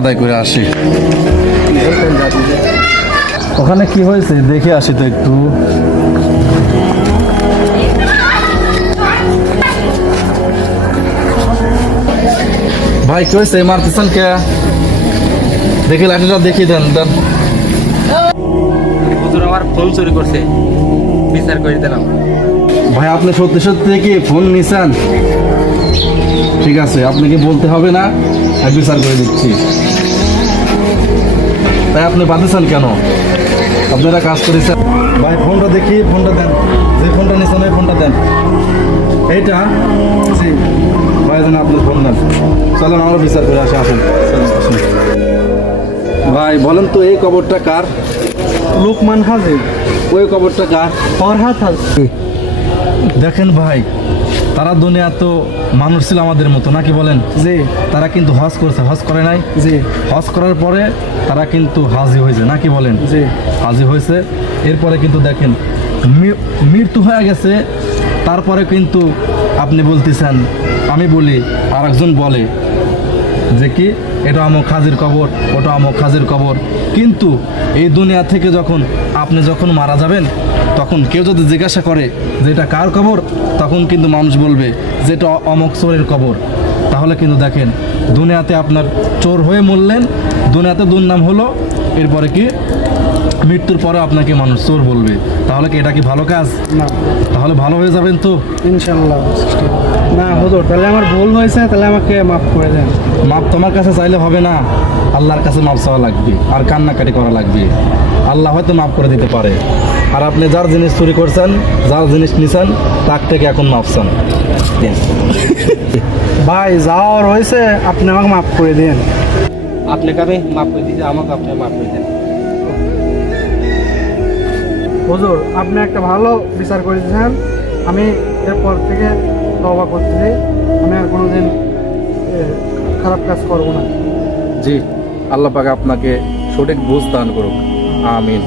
আদায় করে আসি। ওখানে কি হয়েছে দেখে আসি তো একটু। ভাই কি হয়েছে, মারতেছেন কে? দেখি লাঠিটা দেখিয়ে দেন দেন। হুজুর আমার ফোন চুরি করছে, বিচার করে দিলাম। ভাই আপনি সত্যি সত্যি কি ফোন নিছেন? ঠিক আছে, আপনাকে বলতে হবে না, আমি বিচার করে দিচ্ছি। তাই আপনি বাঁধেছেন কেন? আপনারা কাজ করেছেন। ভাই ফোনটা দেখি, ফোনটা দেন। যে ফোনটা নিছেন ওই ফোনটা দেন। এইটা জি ভাই, যেন আপনার ফোন দেন। চলেন আমরা বিচার করে আসি, আসুন আসুন। ভাই বলেন তো এই কবরটা কার? লোকমান হাজির। ওই কবরটা কার? ফরহাদ হাজির। দেখেন ভাই, তারা দুনিয়া তো মানুষ ছিল আমাদের মতো, নাকি বলেন? জি তারা কিন্তু হজ করছে, হজ করে নাই? জি হজ করার পরে তারা কিন্তু হাজি হয়েছে, নাকি বলেন? জি হাজি হয়েছে। এরপরে কিন্তু দেখেন মৃত্যু হয়ে গেছে, তারপরে কিন্তু আপনি বলতেছেন, আমি বলি আর একজন বলে যে কি এটা আমক হাজির কবর, ওটা আমক হাজির কবর। কিন্তু এই দুনিয়া থেকে আপনি যখন মারা যাবেন, তখন কেউ যদি জিজ্ঞাসা করে যে এটা কার কবর, তখন কিন্তু মানুষ বলবে যে এটা অমক চোরের কবর। তাহলে কিন্তু দেখেন, দুনিয়াতে আপনার চোর হয়ে মরলেন, দুনিয়াতে দুর্নাম হলো, এরপরে কি মৃত্যুর পরে আপনাকে মানুষ চোর বলবে। তাহলে কি এটা কি ভালো কাজ? না, তাহলে ভালো হয়ে যাবেন তো ইনশাল্লাহ। না হুজুর, তাহলে আমার ভুল হয়েছে, তাহলে আমাকে মাফ করে দেন। মাপ তোমার কাছে চাইলে হবে না, আল্লাহর কাছে মাপ চাওয়া লাগবে আর কান্নাকাটি করা লাগবে। আল্লাহ হয়তো মাফ করে দিতে পারে। আর আপনি যার জিনিস চুরি করছেন, যার জিনিস নিছেন, তার থেকে এখন মাপ চান। ভাই যাওয়ার হয়েছে, আপনি আমাকে মাফ করে দেন। আপনাকে আমি মাফ করে দিয়েছি, আমাকে আপনি মাফ করে দেন। হুজুর আপনি একটা ভালো বিচার করে দিয়েছেন। আমি এরপর থেকে তওবা করতেছি, আমি আর কোনোদিন খারাপ কাজ করব না। জি, আল্লাহ পাক আপনাকে সঠিক বুঝ দান করুক। আমিন।